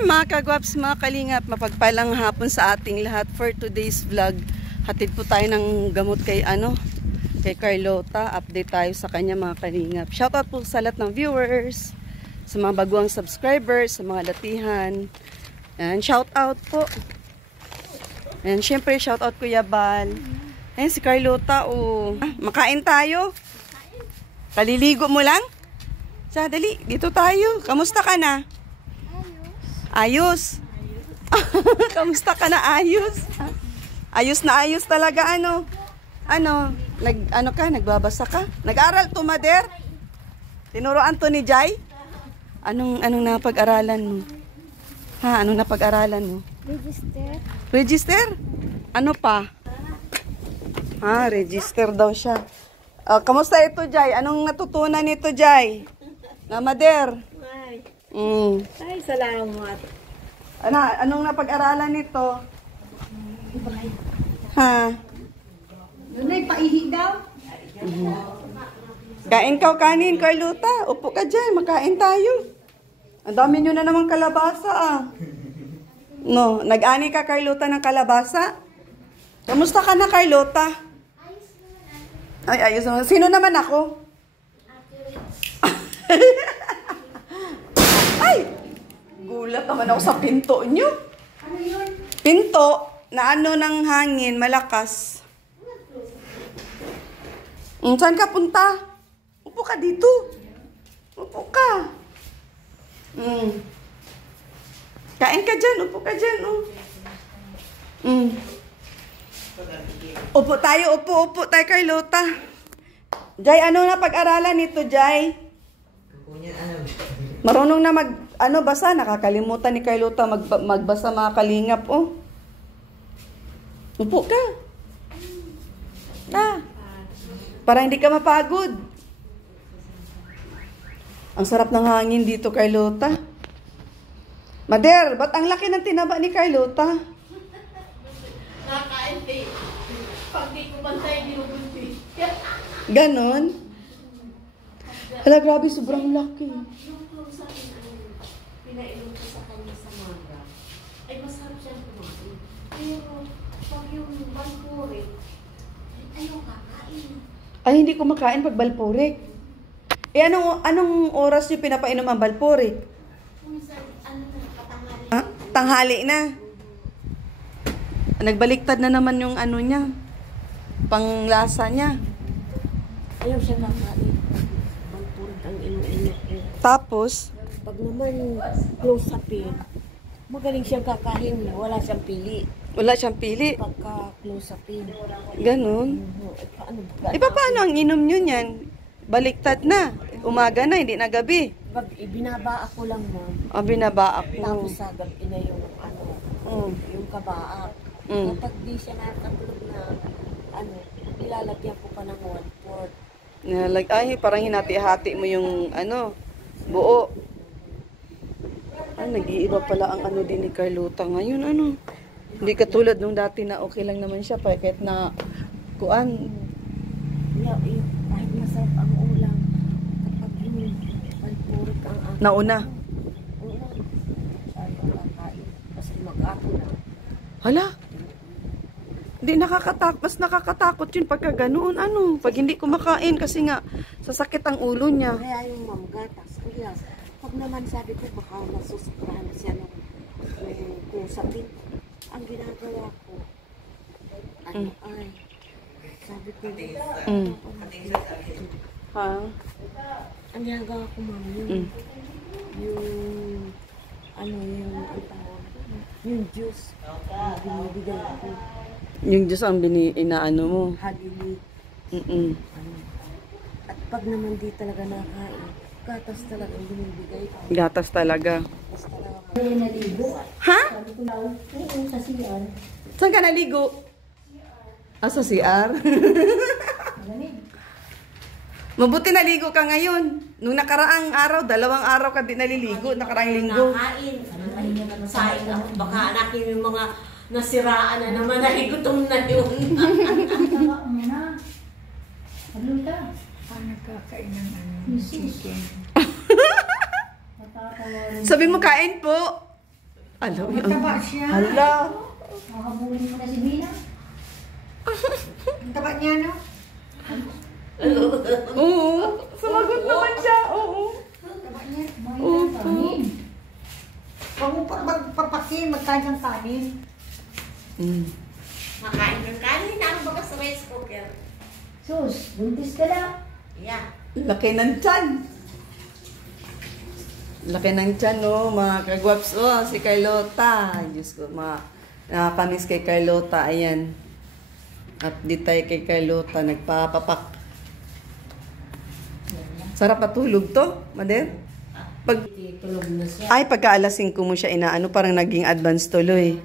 Mga kagwaps, mga kalingap, mapagpalang hapon sa ating lahat for today's vlog. Hatid po tayo ng gamot kay kay Carlota. Update tayo sa kanya, mga kalingap. Shoutout po sa lahat ng viewers, sa mga baguang subscribers, sa mga latihan. And shoutout po. And syempre shoutout Kuya Bal. Ayan si Carlota, oh. Makain tayo. Kaliligo mo lang? Sa dali, dito tayo. Kamusta ka na? Ayos. Kamusta ka na? Ayos. Ayos na ayos talaga, nagbabasa ka? Nag-aral to, Mader? Tinuruan to ni Jai? Anong napag-aralan mo? Ha, anong napag-aralan mo? Register. Register? Ano pa? Ha, register daw siya. Kamusta ito, Jai? Anong natutunan nito, Jai? Na Mader? Ay, salamat. Anong napag-aralan nito? Ha? Doon ay paihi daw. Kain ka kanin, Carlota. Upo ka dyan, makain tayo. Ang dami nyo na naman kalabasa, No, nag-ani ka, Carlota, ng kalabasa? Kamusta ka na, Carlota? Ay, ayos naman. Sino naman ako? Ay! Gulat naman ako sa pinto nyo. Ano yun? Pinto na ng hangin, malakas. Saan ka punta? Upo ka dito. Upo ka. Kain ka dyan. Upo ka dyan. Upo tayo. Upo tayo, Carlota. Jai, ano na pag-aralan nito, Jai? Marunong na basa. Nakakalimutan ni Carlota magbasa, mga kalingap, Upo ka. Para hindi ka mapagod. Ang sarap ng hangin dito, Carlota. Mader, ba't ang laki ng tinaba ni Carlota? Nakakain eh. Pag di ko bantay, binubunti. Ganon? Hala, grabe, sobrang laki. Pinainom ko sa kanya sa maga. Ay, masarap siyang kumain. Pero, pag yung balpurik, ayaw kakain. Ay, hindi ko makain pag balpurik. Anong oras niyo pinapainom ang balpurik? Minsan, katanghali. Tanghali na. Nagbaliktad na naman yung niya. Panglasa niya. Ayaw siya kakain. Balpurik ang ino-ino ko. Tapos, Pag naman close upin, magaling siyang kakain. Wala siyang pili. wala siyang pili. Pagka close upin. Ganon. Paano? Paano ang inom nyo niyan? Baliktad na. Umaga na, hindi na gabi. Binaba ako lang, ma'am. Binaba ako. Tapos sa gabi na yung yung kabaak. Kapag di siya nakatulog na nilalagyan ko pa ng 1/4. Ay, parang hinati-hati mo yung buo. Ay, nag-iiba pala ang din ni Carlota ngayon, Hindi katulad nung dati na okay lang naman siya, kahit na kuan. Kahit masarap ang ulam, kapag balpurik ang Nauna. Ay, kakain. Kasi mag-ako na. Hala. Hindi mas nakakatakot yun pagka ganoon, pag hindi kumakain kasi nga sasakit ang ulo niya. Kaya yung mamgatas. Kaya, pag naman sabi ko, baka nasusukrahan na siya ng kusapin. Ang ginagawa ko, sabi ko, Ha? ang ginagawa ko, ma'am, yung juice, binibigay ko. Yung Diyos ang inaano mo. Hagili. At pag naman di talaga nakain, gatas talaga ang binibigay ko. Gatas talaga. Gatas talaga. Ay, naligo. Ha? Sabi ko lang, oo, sa CR. Saan ka naligo? Sa CR? Mabuti naligo ka ngayon. Nung nakaraang araw, 2 araw ka din naliligo. Nakaraang linggo. Nakain. Saing ako. Baka anakin yung mga nasiraan na naman. Gutom na yun. Tawa mo na. Ano ka? Nagkakain ng chicken. Sabi mo, kain po. Alo, Mataba siya. Hala. Makabulin mo na si Bina. Ang taba niya, no? Oo. Sumagot naman siya. Oo. Ang taba niya. Mahal Opo. ng kanin. Huwag mo magpapakin, magkain ng kanin. Mm. Makain ng kanin. Ano ba ka sa rice cooker? Sus, buntis ka na. Yeah. Laki ng tiyan. Laki ng tiyan, no, mga kagwaps. Oh, si Carlota. Ay, Diyos ko, nakakamiss kay Carlota. Ayan. Update tayo kay Carlota. Nagpapapak. Sarap matulog to, Mader? Pag, Tulog na siya. ay, pagka alas 5 mo siya inaano, parang naging advance tuloy.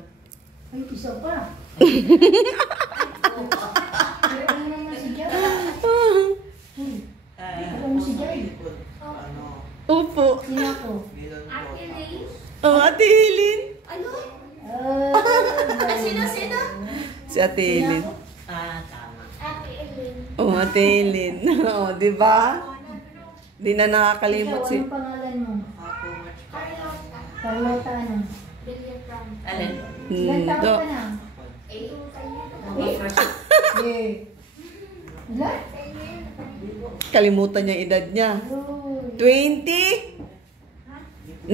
Ay, isa pa. Pero ano naman si Jai? Alam mo si Jai? Opo. Sino ako? Oh, Ate Hilin. Ano? Sino? Si Ate Hilin. Tama. Oh, Ate Hilin. Oh, di ba? Di na nakakalimot Ikaw, si... anong pangalan mo? Carlota, ano? Alin? Ilan taon Do. ka na? Mga first. Eh. Ilan? Kalimutan niya yung edad niya. Uy. 29.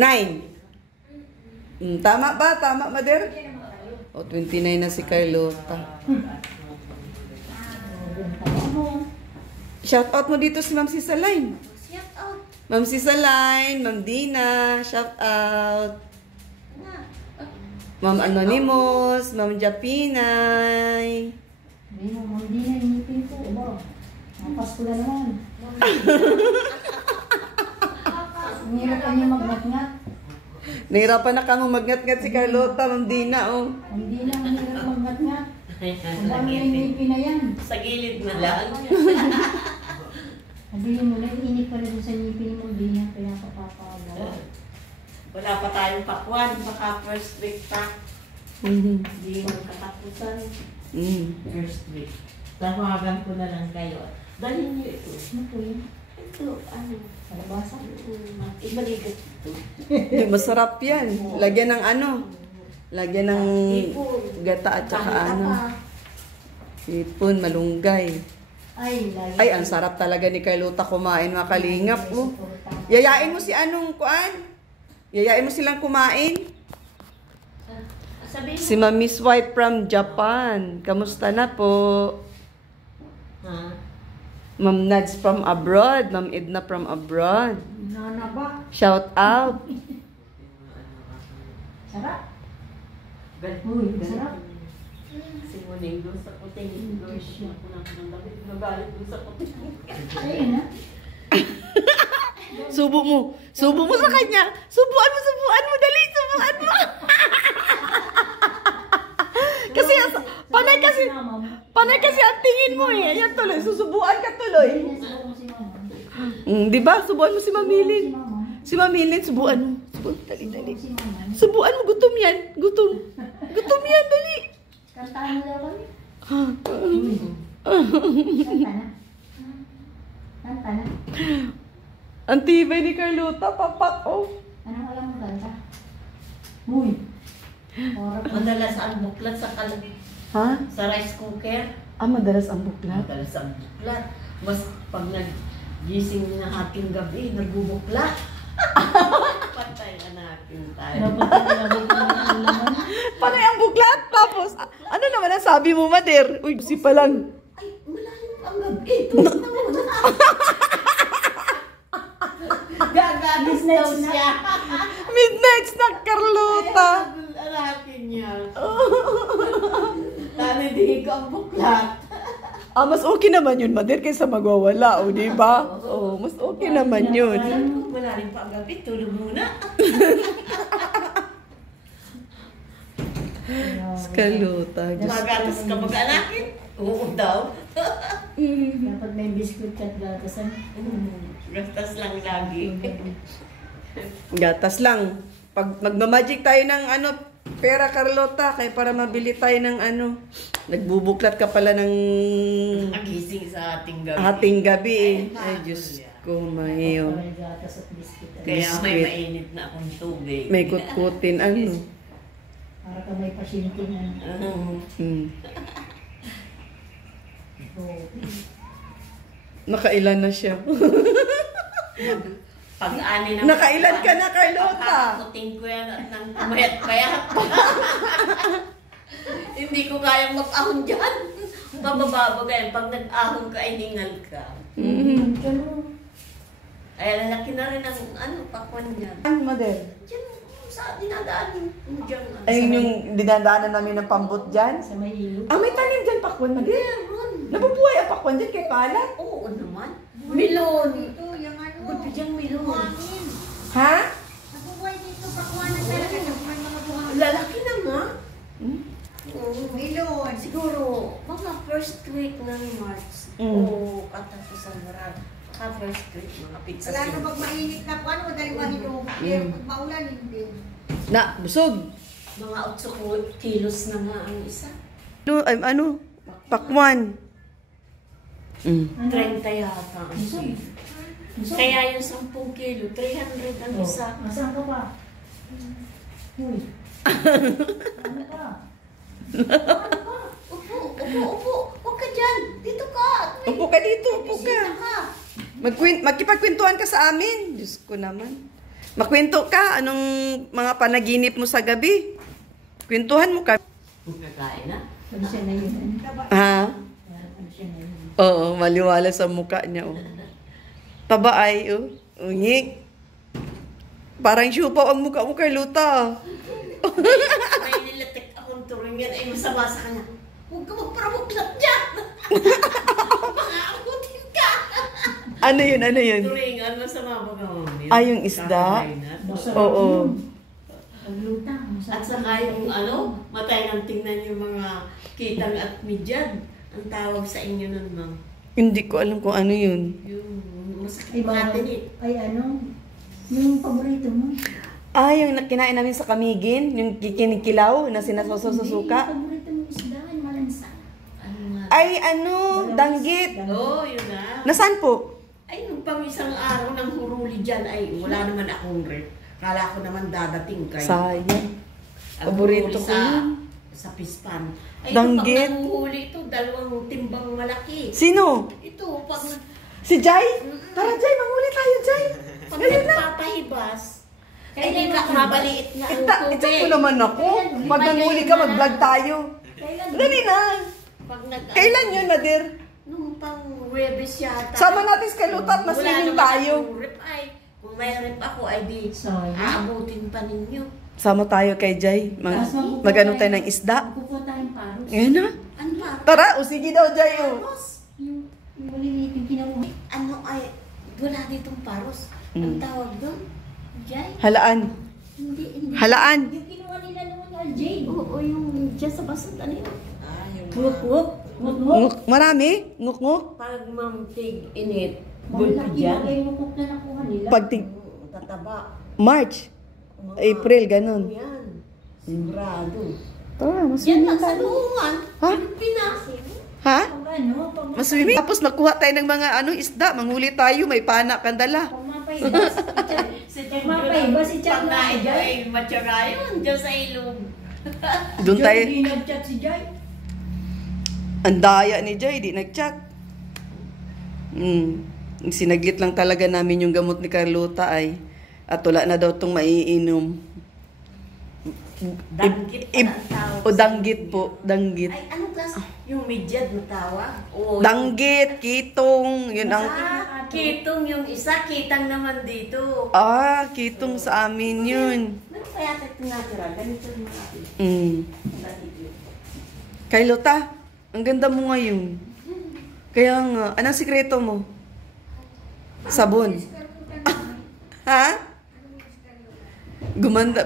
Tama ba? Tama, Mader? Oh, 29 na si Carlota. Shout out mo dito si Ma'am Sisaline. Shout out. Ma'am Sisaline, Ma'am Dina, shout out. Ma'am Anonymous, Ma'am Japinay. Hindi mo, hindi na inipin ko. Aba, Pasko na naman. Ang hirap ka niya magnat-ngat. Nahirapan na kamo magngat-ngat si Carlota, Ma'am Dina, oh. Hindi na, ang hirap magnat-ngat. Ang dami na inipin na yan. Sa gilid na lang. Sabihin mo na, inip pa rin sa inipin mo, hindi na kaya papapagawa. Wala pa tayong pakwan. Baka first week pa. Mhm. Hindi mo katapusan. First week. Tawagan ko na lang kayo. Dalhin niyo ito. Ano po yun? Ito, ano? Kalabasa? Ibaligat ito. Di, masarap yan. Lagyan ng ano? Lagyan ng gata at saka ano? Sipon, malunggay. Ay, lagi. Ay, ang sarap talaga ni Carlota kumain, mga kalingap, oh. Yayain mo si anong kuan? Yayain mo silang kumain? Sabihin mo. Si Ma'am Miss White from Japan. Kamusta na po? Ha? Ma'am Nads from abroad. Ma'am Edna from abroad. Nana ba? Shout out. Sarap. Gan- Uy, sarap. Si Muning doon sa puting. Doon siya ako ng damit. Nagalit doon sa puting. Ayun na. Subo mo. Subo mo sa kanya. Subuan mo. Dali, subuan mo. Kasi, panay kasi ang tingin mo eh. Ayan tuloy, susubuan ka tuloy. Di ba? Subuan mo si Mamilin. Si Mamilin, subuan mo. Dali. Subuan mo, gutom yan. Gutom yan, dali. Kantahan mo daw kami. Kanta na. Ang tibay ni Carlota, papak off. Anong alam mo kanta? Uy. Madalas ang buklat sa Ha? sa rice cooker. Madalas ang buklat. Madalas ang buklat. Mas pag nagising na ating gabi, nagbubuklat. Patay na natin tayo. Panay ang buklat. Tapos, ano naman ang sabi mo, Mader? Uy, si pa lang. Ay, malalim ang gabi. Tulog na muna. Gagalis daw siya. Midnight snack, Carlota. Hanapin niya. Narinig ang buklat. Mas okay naman yun, Mader, kaysa magwawala, o, di ba? Mas okay naman yun. Malalim pa ang gabi. Tulog muna. Carlota, Diyos. Magatas ka mag-anakin? Oo daw. Dapat may biskuit at gatasan. Gastas lang lagi. Gatas lang. Pag magmamagic tayo ng pera, Carlota, kaya para mabili tayo ng nagbubuklat ka pala ng Nagising sa ating gabi. ating gabi. Ay, Diyos ko, mayo. May gatas at biskuit. Kaya may Biscuit. mainit na akong tubig. May kutkutin, Para ka may pasyente na. Hmm. Oo. Nakailan na siya. Pag-ani na. Nakailan ka na, Carlota? Pagkakuting ko yan at nang pumayat-payat. Hindi ko kayang mag-ahon dyan. Bababa ganyan. Pag nag-ahon ka, ay hingal ka. Ay, lalaki na rin ang pakwan niya. Ano, Mother? Diyan, sa dinadaan mo dyan. Ayun yung dinadaanan namin ng pambot dyan. Sa may ilo. Ah, may tanim dyan, pakwan, Mother. Meron. Nabubuhay ang pakwan dyan kay Palat. Oo naman. Milon. Dito, yung ano. Ba't dyan milon? Buhangin. Ha? Nabubuhay dito, pakuanan talaga. May mga buhangin. Lalaki naman. Oo. Milon. Siguro, mga first week ng March. Mm. O katapusan na rin. First week, mga pizza. Wala na pag mainit na paano, madaling mahinog. Pero pag maulan, hindi. Na, busog. Mga 8 kilos na nga ang isa. Ano? Pakwan. 30 yata ang kilo. Kaya yung 10 kilo, 300 ang isa. Masaan ka pa? Uy. Ano ka? Upo. Huwag ka dyan. Dito ka. Upo ka dito, upo ka. Bisita ka. Magkipagkwentuhan ka sa amin. Diyos ko naman. Magkwento ka. Anong mga panaginip mo sa gabi? Kwentuhan mo ka. Nagkain na? Ano siya na yun? Ha? Ano siya na yun? Oo, maliwala sa mukha niya. Oh. Taba ay, oh. Ungik. Parang syupaw ang mukha mo, Carlota. May nilatik akong turingan ay masama sa kanya. Huwag ka magpramuklat dyan. Baka akutin ka. Ano yun? Turingan, masama ba ka mami? Ah, yung isda? Oo. Paglutang. At saka yung matay ng tingnan yung mga kitang at midyad. Ang tawag sa inyo nun, ma'am. Hindi ko alam kung ano yun. Yung Ay, masakit bawal. natin eh. Ay, ano? Yung paborito mo? Ah, yung kinain namin sa Kamigin, yung kikinikilaw na sinasoso sa suka. Yung paborito mo isda, yung malansa. Ano nga? Ay, ano, danggit. Oo, yun na. Nasaan po? Ay, nung pang isang araw ng huruli dyan, ay wala naman akong rep. Kala ko naman dadating kayo. Sayang. Ang Paborito huruli ko yun. sa pispan. Ay, Danggit. pag nanguhuli ito, 2 timbang malaki. Sino? Ito, pag, Si Jai? Tara, Jai, manghuli tayo, Jai. pag nagpapahibas, ay di ka mabaliit na ang Itsak mo naman ako. Pag nanghuli ka, mag-vlog tayo. Dali na. Pag Kailan yun, Nadir? Nung pang Webes yata. Sama natin si Carlota at Wala maslimin naman tayo. akong rep ay. Kung may rep ako ay di Sayang. aabutin pa ninyo. Sama tayo kay Jai. Mag-ano tayo ng isda. Magkukuha tayong paros. Ngayon na. Ano ba? Tara, o sige daw, Jai. Oh. Paros? Yung maliliit yung kinuha. Ano ay, wala ditong paros. Ang tawag doon? Jay? Halaan. Hindi. Halaan. Yung kinuha nila naman na Jade. Oo, yung dyan sa basat, ano yun? Ah, yung Nguk-nguk. Nguk-nguk. Nguk, marami. Nguk-nguk. pag mamtig init, Malaki dyan. na yung nguk na nakuha nila. Pagting Tataba. March, Mga- April, ganun. Yan. Sigurado. Tara, Yan maswimming lang sa tayo. luungan. Ha? Pilipinas. Ha? Pag ano, pag Maswimming. Tapos nakuha tayo ng mga isda. Manghuli tayo, may pana, kandala. mapaibas. Si Mapaiba si Chad Pag na na Jai. ay matyaga yun, dyan sa ilog. Doon tayo. Hindi nag-chat si Jai. Ang daya ni Jai, di nag-chat. Sinaglit lang talaga namin yung gamot ni Carlota ay at wala na daw itong maiinom. Danggit pala ang tawag. O danggit po, danggit. Ay, ano kas? Yung midyad na tawag? O, Danggit, kitong, yun ang... kitong yung isa, kitang naman dito. Kitong sa amin yun. Ano kaya ito natira? Ganito rin natin. Ganito. Carlota, ang ganda mo ngayon. Kaya nga, anong sikreto mo? Sabon. Ha?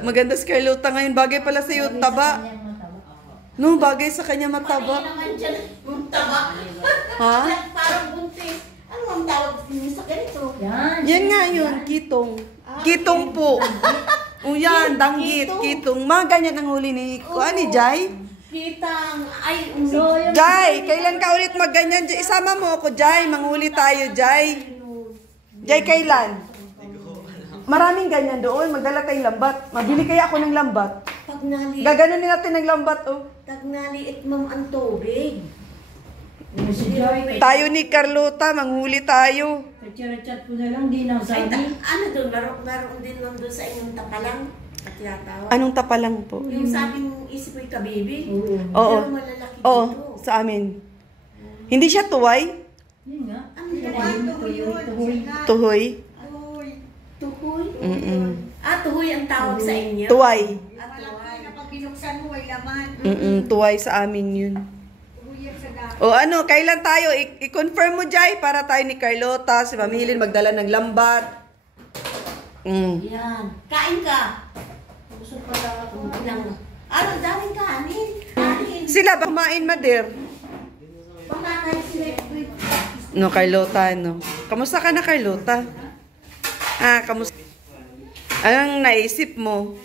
Maganda si Carlota ngayon. Bagay pala sa iyo, taba. No, bagay sa kanya Pati mataba. naman dyan, yung taba. Ha? Parang buntis. Ano ang tawag sa ganito? Yan. Yan nga yun, kitong. Kitong po. O yan, danggit, kitong. Mga ganyan ang huli ni, ni Jai. Kitang, ay, So, yung Jai, kailan ka ulit magganyan? Isama mo ako, Jai. Manghuli tayo, Jai. Jai, kailan? Maraming ganyan doon. Magdala tayong lambat. Mabili kaya ako ng lambat. pag pag naliit, Gaganunin natin ng lambat, oh. pag naliit ma'am ang tubig. Tayo ni Carlota, manghuli tayo. Chat ko na lang, di na Ay, sabi. ano doon? Meron din doon sa inyong tapalang at tinatawag. Anong tapalang po? Yung sa ating isip ko kabibi. Oo. Pero malalaki Oo, dito. sa amin. Hindi siya tuway? Yun nga. Ano yun? Tuhoy? Tuhoy? Mm-mm. Tuhoy ang tawag sa inyo? Tuway. Tuhoy. Pag binuksan mo, ay laman. Tuway sa amin yun. O ano, kailan tayo? I-confirm mo, Jai, para tayo ni Carlota, si Ma'am Hilin magdala ng lambat. Yan. Kain ka. Gusto pa lang ako ng... Ano, daming kanin. Kanin. Sila ba kumain, Mader? Pagkakain sila. No, Carlota, no. Kamusta ka na, Carlota? Kamusta? Anong naisip mo?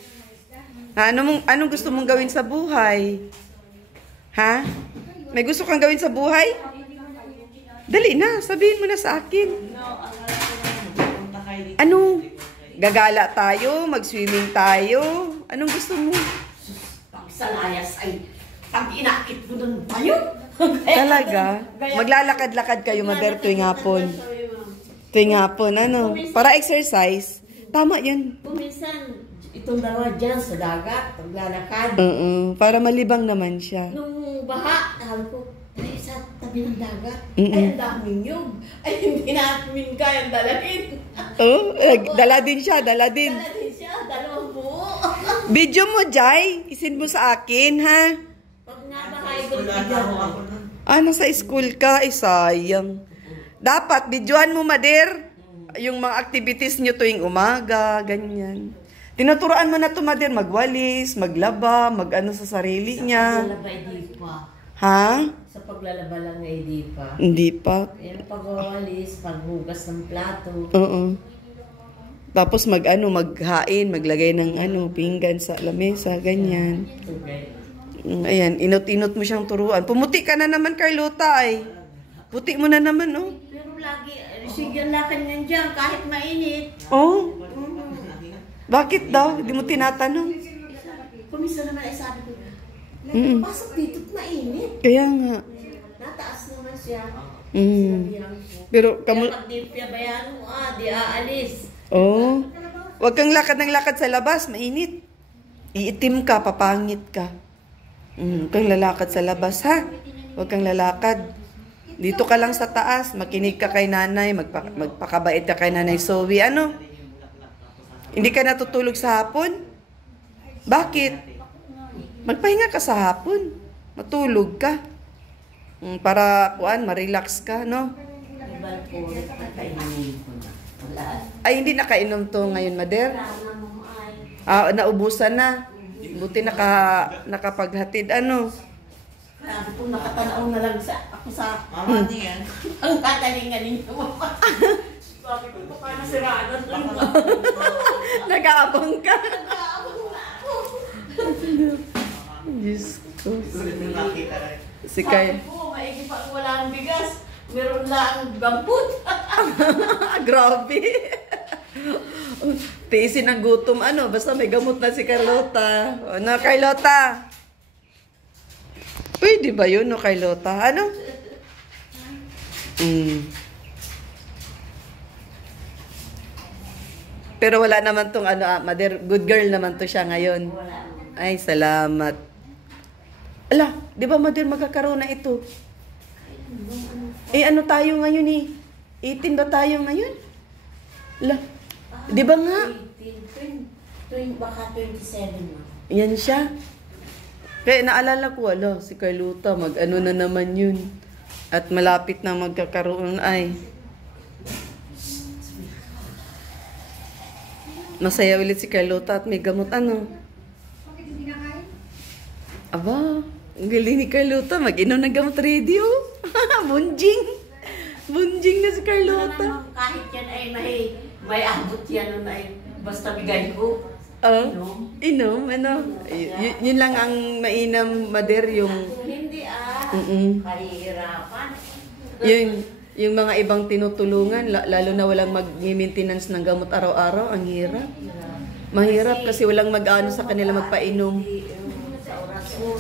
Anong gusto mong gawin sa buhay? Ha? May gusto kang gawin sa buhay? Dali na, sabihin mo na sa akin. Ano? Gagala tayo? Mag-swimming tayo? Anong gusto mo? Pag sa layas ay pag inakit mo doon tayo. Talaga? Maglalakad-lakad kayo, Mader, tuwing hapon. Tuwing hapon, ano? Para exercise. Tama yan. Kuminsan, itong dalawa dyan sa dagat, paglalakad. Para malibang naman siya. Nung baha, sabi ko, tayo sa tabi ng dagat. Mm-mm. Ay, ang daming nyug. Ay, hindi namin kayang dalhin. Oh, dala din siya, dala din. Dalhin siya, dalawang buo. Video mo, Jai. Isin mo sa akin, ha? Pag nabahay ko, bigyan. Nasa school ka? Sayang. Dapat, videoan mo, Mader. Yung mga activities nyo tuwing umaga, ganyan. Tinuturoan mo na to, Mader, magwalis, maglaba, mag-ano sa sarili niya. Paglalaba, hindi pa. Ha? Sa paglalaba lang, hindi pa. Hindi pa. Yan, pagwawalis, paghugas ng plato. Oo. Tapos maghain, maglagay ng pinggan sa lamesa, ganyan. Ayan, inot-inot mo siyang turuan. Pumuti ka na naman, Carlota, ay. Puti mo na naman, oh. Pero lagi, sigyan lakan yan dyan, kahit mainit. Oh? Bakit daw? Hindi mo tinatanong. Kumisa naman ay sabi ko, pasok dito't mainit. Kaya nga. Nataas naman siya. Mm. Pero, Kaya pag di piyabayan mo, di aalis. oh. Huwag kang lakad ng lakad sa labas, mainit. Iitim ka, papangit ka. Huwag kang lalakad sa labas, ha? Huwag kang lalakad. Dito ka lang sa taas, makinig ka kay nanay, magpakabait ka kay nanay Zoe. Ano? Hindi ka natutulog sa hapon? Bakit? Magpahinga ka sa hapon. Matulog ka. Para, ma-relax ka, no? Ibal po, nakainin ko na. Wala. Ay, hindi nakainom to ngayon, Mader? Wala na mo ay. Naubusan na. Buti nakapaghatid, ano? Sabi ko, nakatanaw na lang ako sa yan. Ang tatalingan ninyo. Sabi ko, paano siraan lang. Nag-aabang ka. Nag-aabang na ako. Diyos ko. Si Sabi Kay. ko, maigi pa kung wala ang bigas. Meron lang gambut. Grabe. Tiisin ang gutom. Basta may gamot na si Carlota. Ano, Carlota? Pwede ba yun, no, Carlota? Ano? Pero wala naman tong Mader, good girl naman to siya ngayon. Wala. Ay, salamat. Ala, di ba, Mader, magkakaroon na ito? Ano tayo ngayon, 18 ba tayo ngayon? Ala, di ba nga? 18, baka 27 na. Yan siya. Kaya naalala ko, si Carlota, mag-ano na naman yun. At malapit na magkakaroon ay. Masaya ulit si Carlota at may gamot, Bakit hindi na kain? Aba, ang galing ni Carlota. Mag-inom ng gamot radio. Bunjing. Bunjing na si Carlota. Naman, kahit yan ay may abot yan ay basta bigay ko. Inom, yun lang ang mainam, Mader, yung Hindi kahirapan. yung mga ibang tinutulungan, lalo na walang mag-maintenance ng gamot araw-araw, ang hirap. Mahirap kasi walang mag-ano sa kanila magpainom.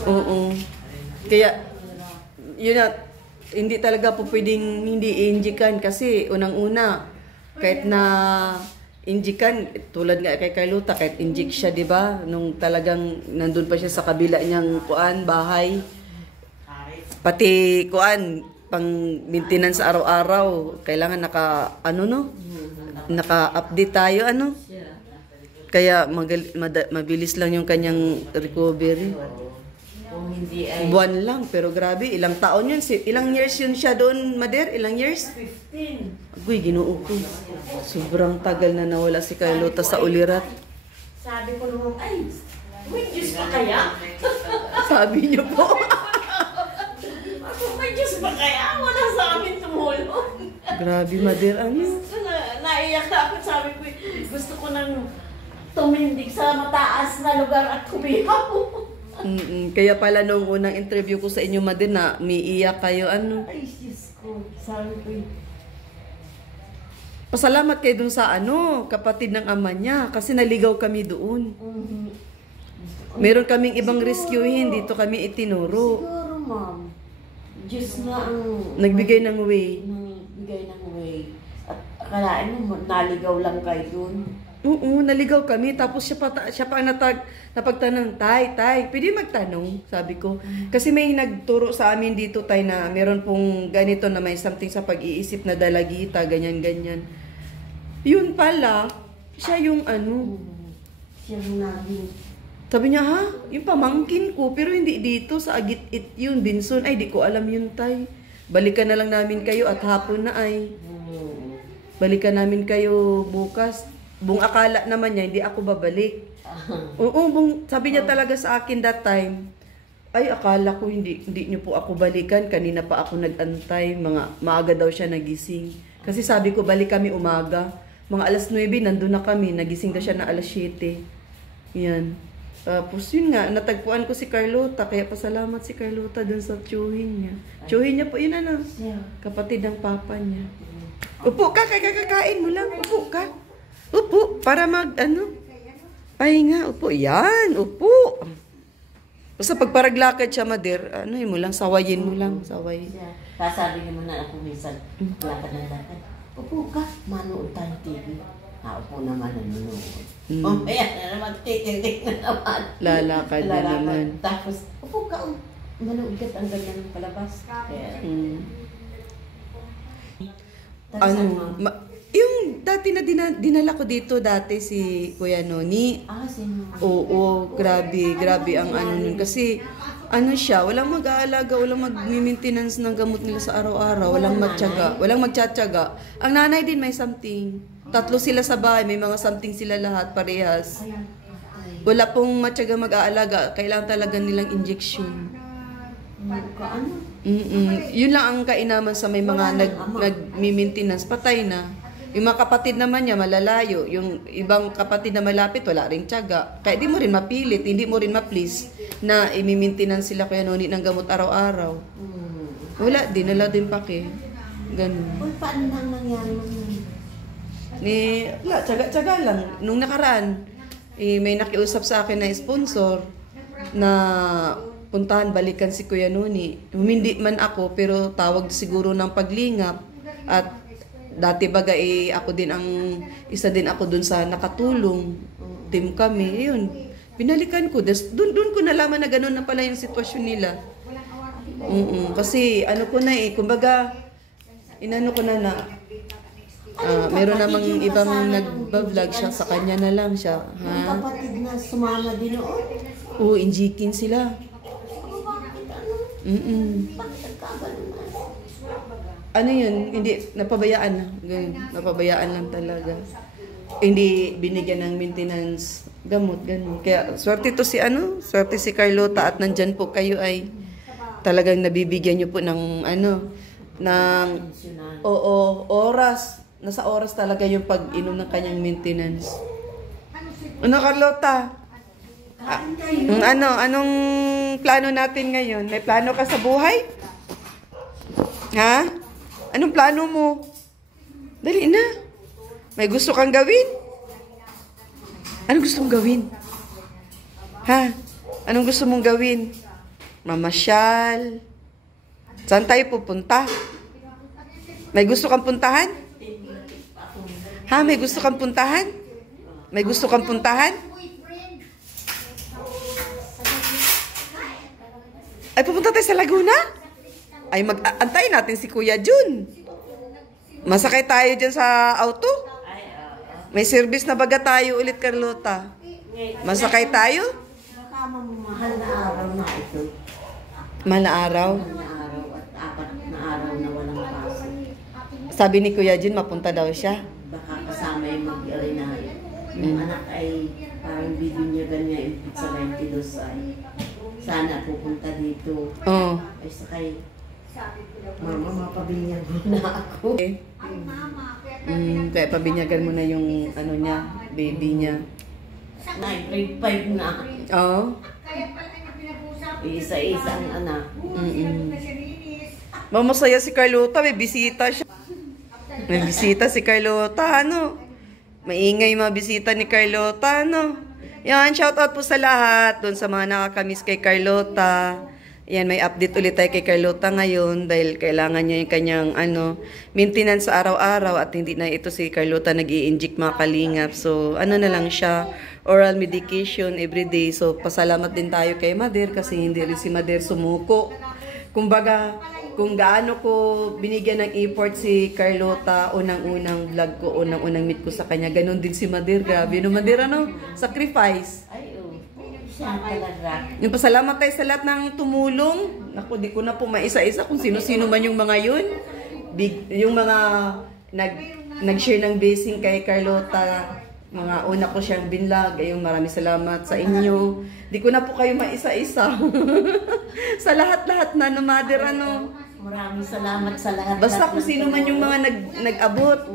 Oo. Kaya, yun na, hindi talaga po pwedeng hindi i-injikan kasi unang-una, kahit na injikan, tulad nga kay Carlota, kahit injik siya, di ba? Nung talagang nandun pa siya sa kabila niyang bahay. Pati pang maintenance araw-araw, kailangan naka-update tayo, Kaya mabilis lang yung kanyang recovery. Kung hindi ay... Buwan lang, pero grabe, ilang taon yun. Ilang years yun siya doon, Mader? Ilang years? 15. Agoy, ginoo ko. Sobrang tagal na nawala si Carlota sa ulirat. Sabi ko naman, ay, may Diyos pa kaya? Sabi niyo po. May Diyos pa kaya? Wala sa amin tumulong. Grabe, Mader. Naiyak na ako. Sabi ko, gusto ko nang tumindig sa mataas na lugar at kumihaw. Kaya pala nung unang interview ko sa inyo, Mader, na umiiyak kayo, Ay, Diyos ko. Sabi ko, pasalamat kayo dun sa kapatid ng ama niya, kasi naligaw kami doon. Meron kaming ibang rescuehin, dito kami itinuro. siguro, ma'am, Diyos na ang... Nagbigay ng way. Nagbigay ng way. At akalain mo, naligaw lang kayo dun. Oo, naligaw kami. Tapos siya pa ang napagtanong, Tay, pwede magtanong? Sabi ko. Kasi may nagturo sa amin dito, Tay, na meron pong ganito na may something sa pag-iisip na dalagita, ganyan. Yun pala, siya yung Siya yung naging... Sabi niya, ha? Yung pamangkin ko, pero hindi dito, sa Agit-it yun, Binson. Ay, di ko alam yun, Tay. Balikan na lang namin kayo at hapon na ay. Balikan namin kayo bukas. Bung akala naman niya, hindi ako babalik. Oo, sabi niya talaga sa akin that time, ay akala ko hindi niyo po ako balikan. Kanina pa ako nag-antay. Maaga daw siya nagising. Kasi sabi ko, balik kami umaga. Mga alas 9, nandun na kami. Nagising daw siya na alas 7. Yan. Tapos yun nga, natagpuan ko si Carlota. Kaya pasalamat si Carlota dun sa tiyuhin niya. Tiyuhin niya po, yun kapatid ng papa niya. Upo ka, kakain mo lang. Upo ka. Upo, para pahinga, upo. Yan, upo. Basta pag paraglakad siya, Mader, mo lang, sawayin mo lang, saway. Kasabi niyo muna ako minsan, lakad ng lakad. Upo ka, manood tayo TV. Upo naman, nanonood. Ayan na naman, titindig na naman. Lalakad na naman. Tapos, upo ka, manood ka ang ganyan ng palabas. Yung dati na dinala ko dito si Kuya Noni. Sino? Oo, grabe ang nun. Kasi, siya, walang mag-aalaga, walang mag-maintenance ng gamot nila sa araw-araw, walang magtsatsaga. Ang nanay din may something. 3 sila sa bahay, may mga something sila lahat, parehas. Wala pong matyaga mag-aalaga, kailangan talaga nilang injection. Yun lang ang kainaman sa may mga nag-maintenance, patay na. Yung mga kapatid naman niya, malalayo. Yung ibang kapatid na malapit, wala ring tiyaga. Kaya di mo rin mapilit, hindi mo rin ma-please na i-maintenance sila Kuya Noni ng gamot araw-araw. Wala din, wala din pake. Ganun. Paano nang nangyari yun? Wala, tiyaga lang. Nung nakaraan, may nakiusap sa akin na sponsor na puntahan, balikan si Kuya Noni. Humindi man ako, pero tawag siguro ng paglingap. At dati baga ako din isa din ako dun sa nakatulong. Team kami. Ayun. Binalikan ko. Dun ko nalaman na gano'n na pala yung sitwasyon nila. Kasi kumbaga, inano ko na meron namang ibang nagbablog siya, sa kanya na lang siya. Yung kapatid na sumama din noon? Oo, injikin sila. Yun, hindi, napabayaan na. Ganun, napabayaan lang talaga. Hindi binigyan ng maintenance, gamot, ganun. Kaya, swerte si Carlota at nandyan po kayo ay talagang nabibigyan nyo po ng oras. Nasa oras talaga yung pag-inom ng kanyang maintenance. Carlota? Anong plano natin ngayon? May plano ka sa buhay? Ha? Anong plano mo? Dali na. May gusto kang gawin? Anong gusto mong gawin? Ha? Anong gusto mong gawin? Mamasyal. Saan tayo pupunta? May gusto kang puntahan? Ha? May gusto kang puntahan? May gusto kang puntahan? Ay, pupunta tayo sa Laguna? Ay, mag-antay natin si Kuya Jun. Masakay tayo dyan sa auto? May service na baga tayo ulit, Carlota. Masakay tayo? Baka mamamahal na araw na ito. Mahal na araw? Mahal na araw at 4 na araw na walang pasok. Sabi ni Kuya Jun, mapunta daw siya. Baka kasama yung mag-arinay. Yung anak ay parang bibinyagan niya yung pizza 22 ay sana pupunta dito. Oo. Ay sakay, mama, mapabinyan mo na ako. Kaya pabinyagan mo na yung ano niya, baby niya. Grade 5 na. Oo. Isa-isa ang anak. Mamasaya si Carlota, may bisita siya. May bisita si Carlota, ano? Maingay mga bisita ni Carlota, ano? Yan, shoutout po sa lahat, doon sa mga nakakamiss kay Carlota. Yan, may update ulit tayo kay Carlota ngayon dahil kailangan niya yung kanyang maintenance sa araw-araw at hindi na ito si Carlota nag-i-inject mga kalingap. So, ano na lang siya, oral medication everyday. So, pasalamat din tayo kay Mother kasi hindi rin si Mother sumuko. Kumbaga, kung gaano ko binigyan ng effort si Carlota, unang-unang vlog ko, unang-unang meet ko sa kanya, ganun din si Mother. Grabe, no, Mother, ano? Sacrifice. Ay, siya talaga. Yung pasalamat tayo sa lahat ng tumulong. Naku, di ko na po maisa-isa kung sino-sino man yung mga yun. Yung mga nag-share ng blessing kay Carlota, mga una ko siyang binlag, ayun, maraming salamat sa inyo. Di ko na po kayo maisa-isa. Sa lahat-lahat na, no, Mother, ano. Maraming salamat sa lahat. Basta kung sino man yung mga nag-abot.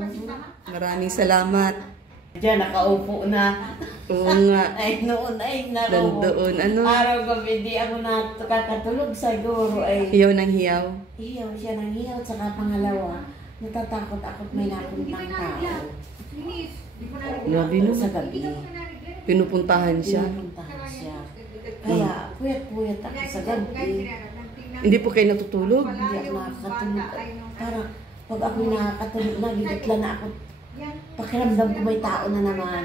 Maraming salamat. Diyan, nakaupo na. Oo nga. Ay, noon ay naroon. Doon, ano? Araw gabi, di ako nakakatulog siguro ay... Hiyaw ng hiyaw. Hiyaw siya ng hiyaw. Tsaka pangalawa, natatakot ako may napuntang tao. Grabe, no? Sa gabi. Pinupuntahan siya. Pinupuntahan siya. Kaya, puyat-puyat ako sa gabi. Hindi po kayo natutulog? Hindi ako nakakatulog. Parang, pag ako nakakatulog na, bigla na ako. Pakiramdam ko may tao na naman.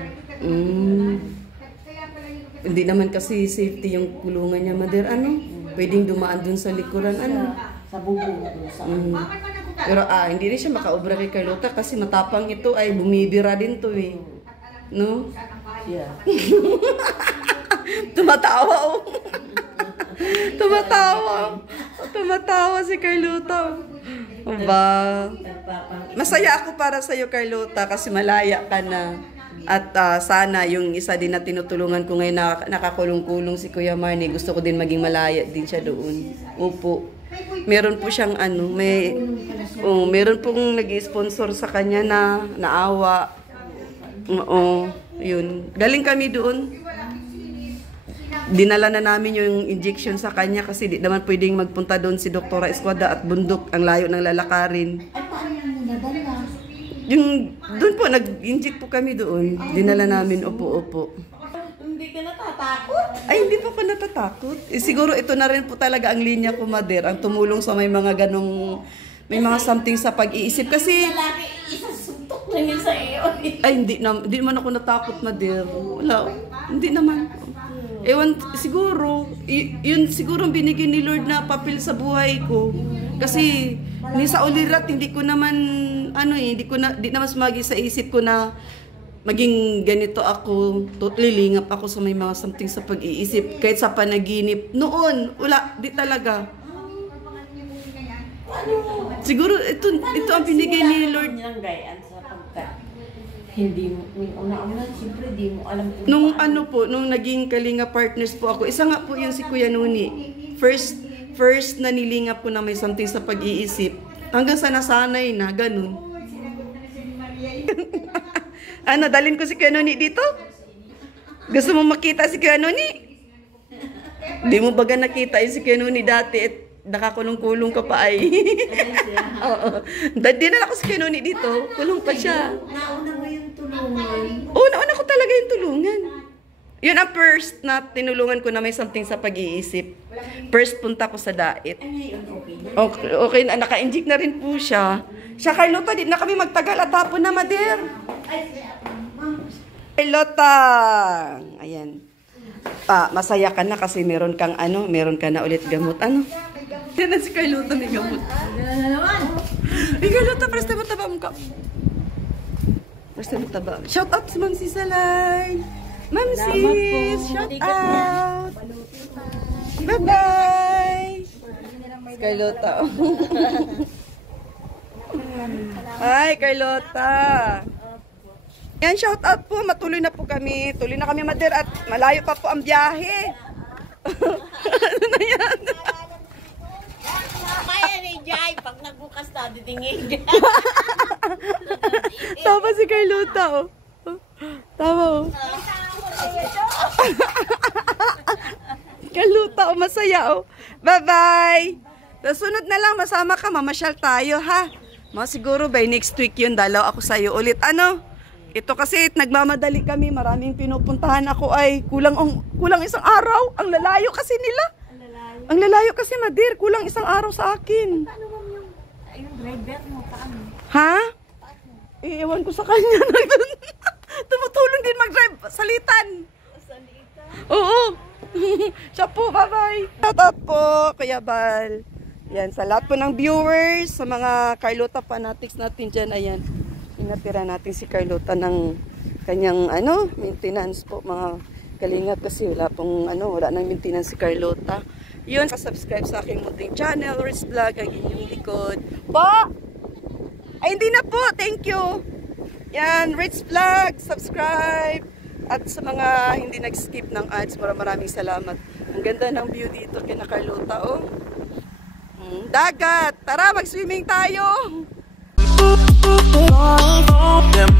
Hindi naman kasi safety yung kulungan niya, Mother. Ano? Pwedeng dumaan dun sa likuran, ano? Sa bubong doon sa Pero hindi rin siya makaobra kay Carlota kasi matapang ito ay bumibira din to eh. No? Yeah. Tumatawa oh. Tumatawa si Carlota. Ba. Masaya ako para sa iyo, Carlota, kasi malaya ka na. At sana yung isa din na tinutulungan ko ngayon na nakakulong-kulong si Kuya Marnie, gusto ko din maging malaya din siya doon. Opo. Meron po siyang meron pong nag-sponsor sa kanya na naawa. Oo, yun. Galing kami doon. Dinala na namin yung injection sa kanya kasi di naman pwedeng magpunta doon si Doktora Esquada at bundok, ang layo ng lalakarin. Ay, paano yung nadala? Yung doon po, nag-inject po kami doon. Dinala namin, opo. Hindi ka natatakot? Ay, hindi po ako natatakot. Siguro ito na rin po talaga ang linya ko, Mother, ang tumulong sa may mga ganong, may mga something sa pag-iisip. Kasi, Lalaki, isasuntok na yun sa iyo. ay, hindi naman ako natakot, Mother. Wala, hindi naman. Ewan, siguro, yun siguro binigyan ni Lord na papel sa buhay ko. Kasi, ni sa ulirat, hindi ko naman, di naman sumagi sa isip ko na maging ganito ako, lilingap ako sa may mga something sa pag-iisip. Kahit sa panaginip, noon, wala, di talaga. Siguro, ito ang binigay ni Lord. Hindi mo, una-una, siyempre, di mo alam kung Nung nung naging Kalinga partners po ako, isa nga po yun si Kuya Nuni. First na nilingap ko na may something sa pag-iisip. Hanggang sa nasanay na, ganun. Dalhin ko si Kuya Nuni dito? Gusto mo makita si Kuya Nuni? Di mo baga nakita yung si Kuya Nuni dati at nakakulong-kulong ka pa ay. Oo. Dinala ko si Kuya Nuni dito, kulong pa siya. nauna mo yung tulungan. Oo, nauna ko talaga yung tulungan. Yun ang first na tinulungan ko na may something sa pag-iisip. First punta ko sa dait. Okay na, naka-inject na rin po siya. Siya, Carlota, di na kami magtagal at hapon na, Mader. Carlota! Ayan. Masaya ka na kasi meron ka na ulit gamot. Ano? Yan na si Carlota, may gamot. Ay, Carlota, preste mo taba mo ka. Preste mo taba. Shout out si Ma'am Sisalay. Ma'am Sis, shout out. Bye-bye. Carlota. Hi, Carlota. Yan, shout out po. Matuloy na po kami. Tuloy na kami, Mader, at malayo pa po ang biyahe. Ano na yan? Kaya ni Jai, pag nagbukas na, didingin dyan. Tama si Carlota, oh. Tama, oh. Carlota, oh, masaya, oh. Bye-bye. Sunod na lang, masama ka, mamasyal tayo, ha? Siguro by next week yun, dalaw ako sa'yo ulit. Ano? Ito kasi nagmamadali kami, maraming pinupuntahan ako ay kulang isang araw. Ang lalayo kasi nila. Ang lalayo kasi, Madir, kulang isang araw sa akin. Paano mo yung driver mo? Paano? Ha? Iiwan ko sa kanya. Tumutulong din mag-drive. Salitan. Salitan? Oo. Siya po, bye-bye. Shout out po, Kuya Bal. Yan, sa lahat po ng viewers, sa mga Carlota fanatics natin dyan, ayan. Inatira natin si Carlota ng kanyang, maintenance po, mga kalingap kasi wala nang maintenance si Carlota. Yun, subscribe sa aking munting channel, Riz Vlog, ang inyong likod. Po! Ay, hindi na po, thank you. Yan, Riz Vlog, subscribe. At sa mga hindi nag-skip ng ads, maraming salamat. Ang ganda ng view dito kina Carlota, oh. Dagat! Tara, mag-swimming tayo! Them